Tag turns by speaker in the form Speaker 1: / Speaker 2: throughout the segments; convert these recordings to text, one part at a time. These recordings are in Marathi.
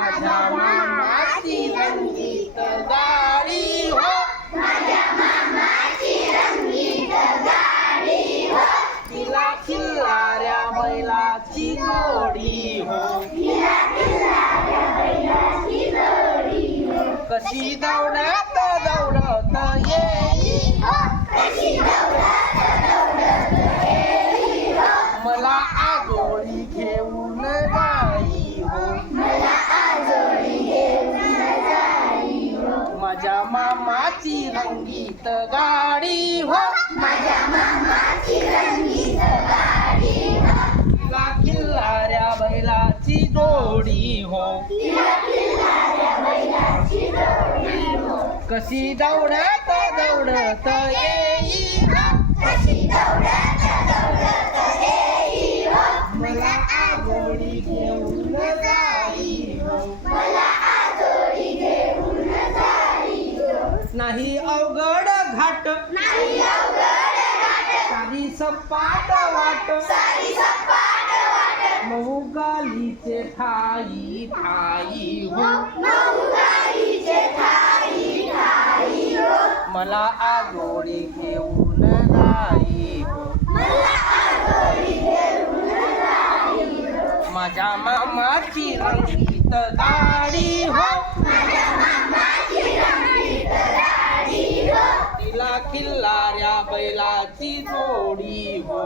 Speaker 1: माझ्या मामाची रंगीत गाडी हो. तिला खिल्लाऱ्या बैलाची जोडी हो. कशी दौडत दौडत येई मला मामाची रंगीत गाडी हो. तिला खिल्लाऱ्या बैलाची जोडी हो. कशी दौडत दौडत येई नाही अवघड घाट. सारी सपाट वाट. मऊ गालीचे ठाई ठाई हो. मला आजोळी घेऊन जाई हो. माझ्या मामाची रंगीत गाडी हो. खिल्लाऱ्या किल्लाऱ्या बैलाची जोडी हो.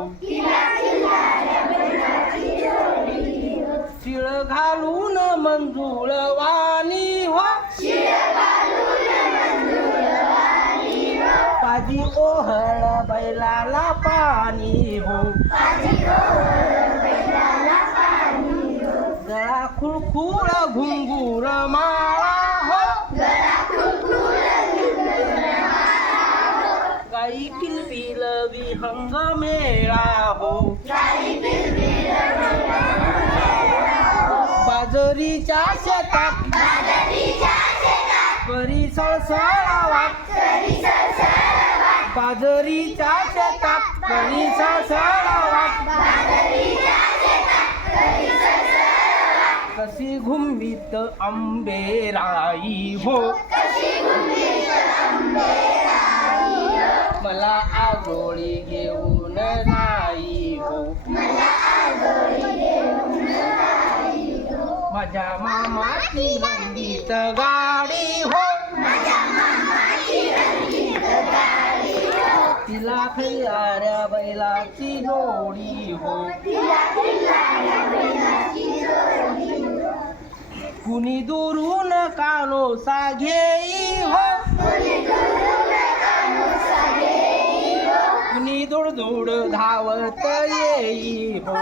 Speaker 1: शिळ घालून मंजूळ वाणी हो. पाजी ओहळ बैलाला पाणी हो. गळा खुळखुळ घुंगूर राहो बाजरीच्या शेतात करी सळसळावा बाजरीच्या शेतात करी सळसळावा कशी घुंबीत आंबेराई हो. मला आगोळी घेऊन जाई हो माझ्या मामाची रंगीत गाडी हो. तिला खिल्लाऱ्या बैलाची जोडी हो. कुणी दुरून कानोसा घेई हो. कुणी दुड दुड धावत येई हो.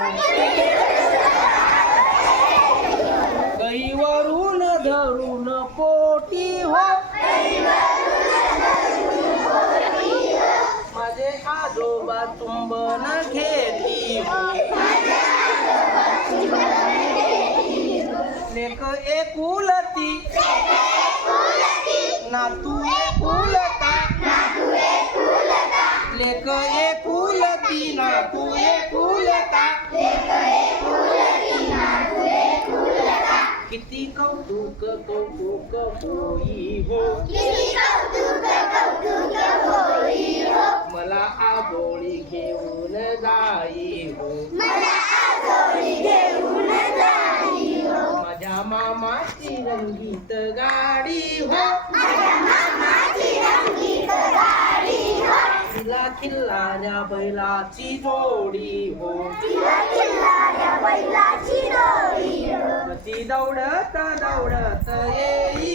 Speaker 1: गईवरून धरून पोटी हो. माझे आजोबा तुंबन घेती हो. लेख लेक एकुलती. नातू एकुलता लेक एकुलती नातू एकुलता किती कौतुक कौतुक होई हो. मला आजोळी घेऊन जाई हो. माझ्या मामाची रंगीत गाडी हो. तिला खिल्लाऱ्या बैलाची जोडी हो. ती दौडत दौडत येई